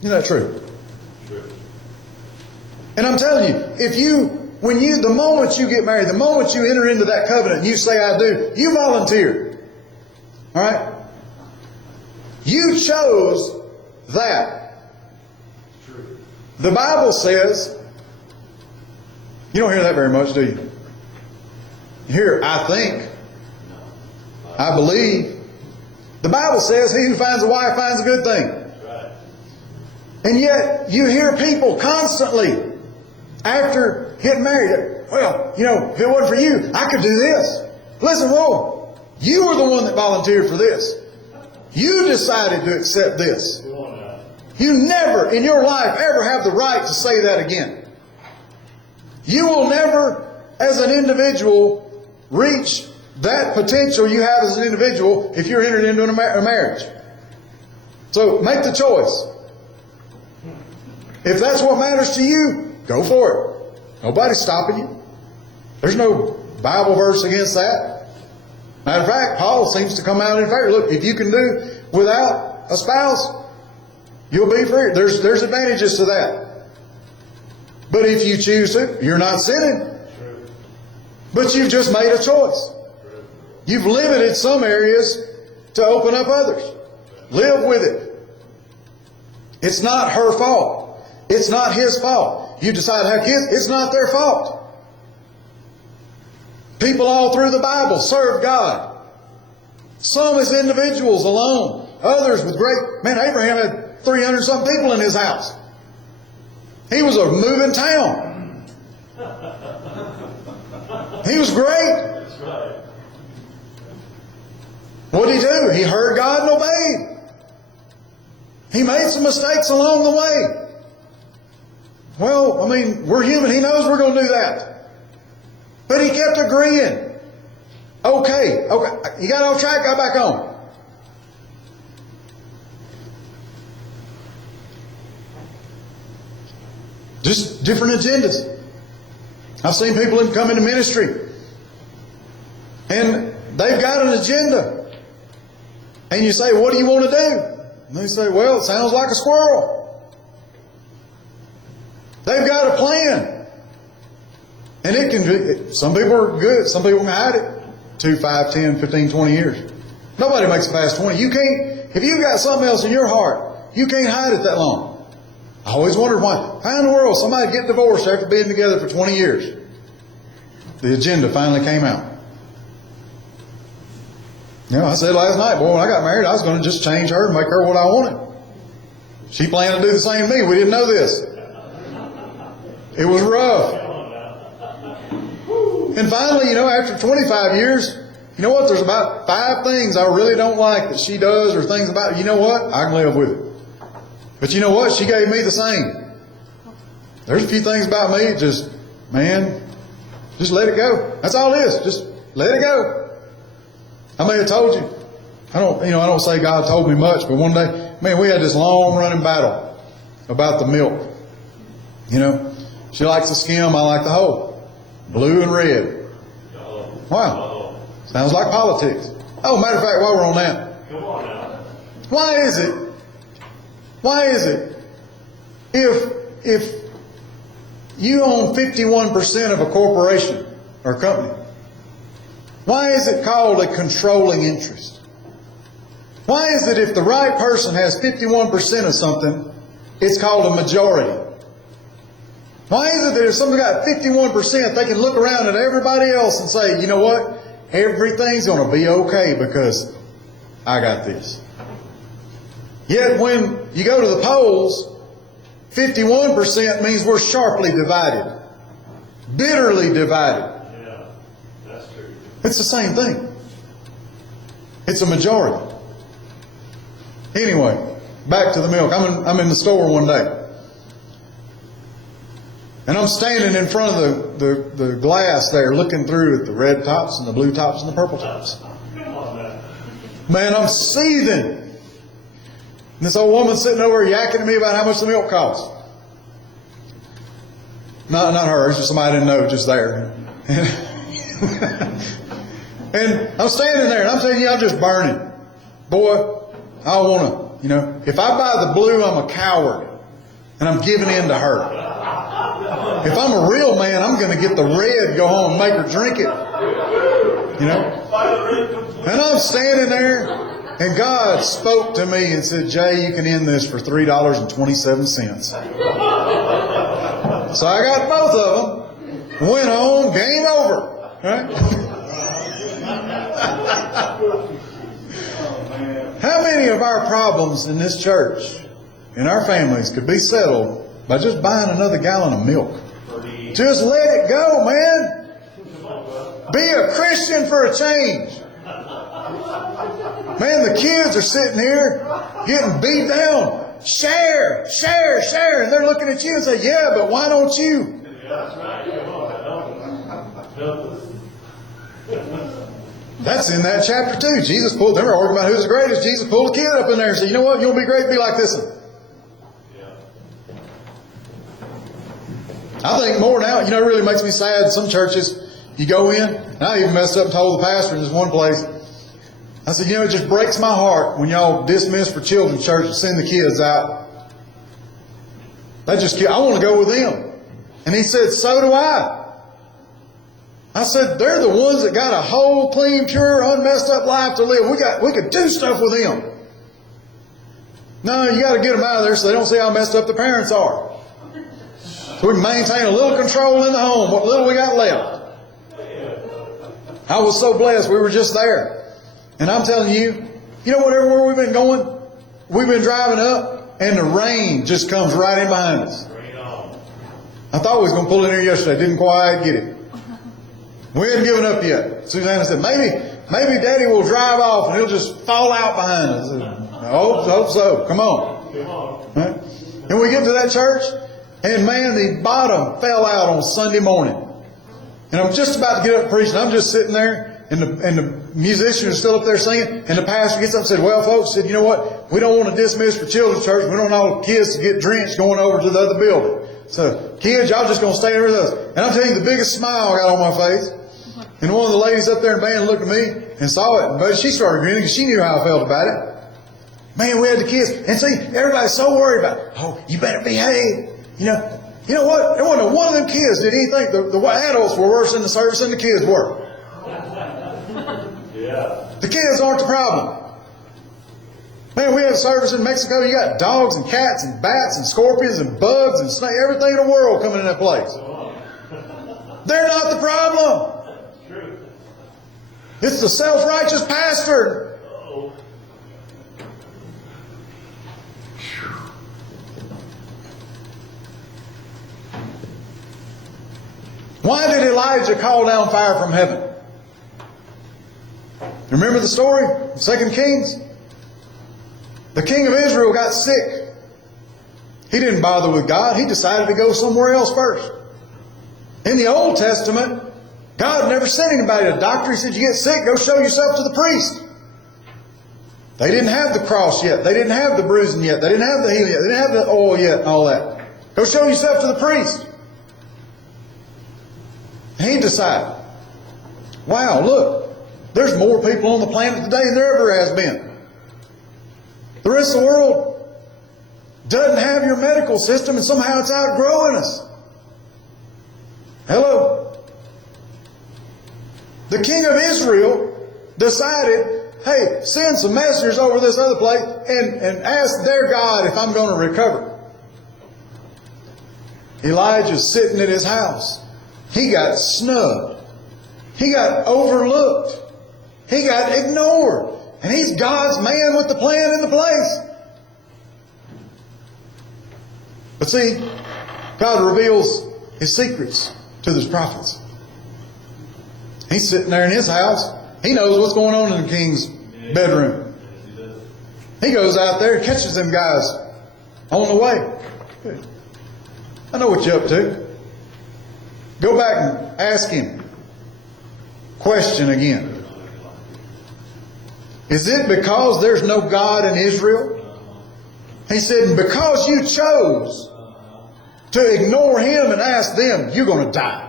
Isn't that true? True. And I'm telling you, the moment you get married, the moment you enter into that covenant, and you say, I do, you volunteer. All right? You chose that. True. The Bible says, you don't hear that very much, do you? You hear, I think, I believe. The Bible says, he who finds a wife finds a good thing. That's right. And yet, you hear people constantly, after getting married, well, if it wasn't for you, I could do this. Listen, whoa, you were the one that volunteered for this. You decided to accept this. Come on now. You never in your life ever have the right to say that again. You will never, as an individual, reach that potential you have as an individual if you're entered into a marriage. So make the choice. If that's what matters to you, go for it. Nobody's stopping you. There's no Bible verse against that. Matter of fact, Paul seems to come out in favor. Look, if you can do without a spouse, you'll be free. There's advantages to that. But if you choose to, you're not sinning. But you've just made a choice. You've limited some areas to open up others. Live with it. It's not her fault. It's not his fault. You decide to have kids, it's not their fault. People all through the Bible served God. Some as individuals alone. Others with great... Man, Abraham had 300-something people in his house. He was a moving town. He was great. That's right. What did he do? He heard God and obeyed. He made some mistakes along the way. Well, I mean, we're human. He knows we're going to do that. But he kept agreeing. Okay. You got off track, got back on. Just different agendas. I've seen people who come into ministry and they've got an agenda. And you say, what do you want to do? And they say, well, it sounds like a squirrel. They've got a plan. And it can be, some people are good, some people can hide it 2, 5, 10, 15, 20 years. Nobody makes it past 20. You can't, if you've got something else in your heart, you can't hide it that long. I always wondered why. How in the world somebody get divorced after being together for 20 years? The agenda finally came out. I said last night, boy, when I got married, I was going to just change her and make her what I wanted. She planned to do the same to me. We didn't know this. It was rough. And finally, after 25 years, you know what? There's about 5 things I really don't like that she does or things about it. You know what? I can live with it. But you know what? She gave me the same. There's a few things about me, just let it go. That's all it is. Just let it go. I may have told you. I don't say God told me much, but one day, we had this long running battle about the milk. She likes the skim, I like the whole. Blue and red. Wow. Sounds like politics. Oh, matter of fact, while we're on that. Come on now. Why is it if you own 51% of a corporation or company, why is it called a controlling interest? Why is it if the right person has 51% of something, it's called a majority? Why is it that if somebody got 51%, they can look around at everybody else and say, you know what? Everything's going to be okay because I got this. Yet when you go to the polls, 51% means we're sharply divided. Bitterly divided. Yeah, that's true. It's the same thing. It's a majority. Anyway, back to the milk. I'm in the store one day. And I'm standing in front of the glass there looking through at the red tops and the blue tops and the purple tops. Come on now. Man, I'm seething. And this old woman sitting over yakking to me about how much the milk costs. Not her, it's just somebody I didn't know, just there. And I'm standing there and I'm saying, I'm just burning. Boy, I want to You know, if I buy the blue, I'm a coward, and I'm giving in to her. If I'm a real man, I'm going to get the red, go home, and make her drink it. You know? And I'm standing there, and God spoke to me and said, Jay, you can end this for $3.27. So I got both of them, went home, game over. Right? How many of our problems in this church, in our families, could be settled by just buying another gallon of milk? Just let it go, man. Be a Christian for a change. Man, the kids are sitting here getting beat down. Share, share, share. And they're looking at you and say, yeah, but why don't you? That's in that chapter 2. Jesus pulled, they were arguing about who's the greatest. Jesus pulled a kid up in there and said, you know what? You want to be great? Be like this one. I think more now, you know, it really makes me sad in some churches. You go in, and I even messed up and told the pastor in this one place. I said, you know, it just breaks my heart when y'all dismiss for children's church and send the kids out. I want to go with them. And he said, so do I. I said, they're the ones that got a whole, clean, pure, unmessed up life to live. We could do stuff with them. No, you got to get them out of there so they don't see how messed up the parents are. So we can maintain a little control in the home, what little we got left. I was so blessed. We were just there. And I'm telling you, you know what, everywhere we've been going, we've been driving up, and the rain just comes right in behind us. I thought we was going to pull in here yesterday. Didn't quite get it. We hadn't given up yet. Susanna said, maybe Daddy will drive off and he'll just fall out behind us. I hope so. Come on. Right? And we get to that church, and man, the bottom fell out on Sunday morning. And I'm just about to get up and preach, and I'm just sitting there, and the musicians are still up there singing, and the pastor gets up and said, well, folks, said, you know what? We don't want to dismiss for children's church. We don't want all the kids to get drenched going over to the other building. So, kids, y'all just going to stay here with us. And I'm telling you, the biggest smile I got on my face. And one of the ladies up there in the band looked at me and saw it, but she started grinning because she knew how I felt about it. Man, we had the kids. And see, everybody's so worried about, oh, you better behave. You know what? There wasn't one of them kids did anything. The adults were worse in the service than the kids were. Yeah. The kids aren't the problem. Man, we had a service in Mexico. You got dogs and cats and bats and scorpions and bugs and snakes, everything in the world coming in that place. They're not the problem. It's the self-righteous pastor. Why did Elijah call down fire from heaven? Remember the story of 2 Kings? The king of Israel got sick. He didn't bother with God. He decided to go somewhere else first. In the Old Testament, God never sent anybody to a doctor. He said, you get sick, go show yourself to the priest. They didn't have the cross yet. They didn't have the bruising yet. They didn't have the healing yet. They didn't have the oil yet and all that. Go show yourself to the priest. And he decided, wow, look, there's more people on the planet today than there ever has been. The rest of the world doesn't have your medical system, and somehow it's outgrowing us. Hello? The king of Israel decided, hey, send some messengers over this other place and ask their God if I'm going to recover. Elijah's sitting at his house. He got snubbed. He got overlooked. He got ignored. And he's God's man with the plan in the place. But see, God reveals His secrets to His prophets. He's sitting there in his house. He knows what's going on in the king's bedroom. He goes out there and catches them guys on the way. I know what you're up to. Go back and ask him. Question again. Is it because there's no God in Israel? He said, because you chose to ignore him and ask them, you're going to die.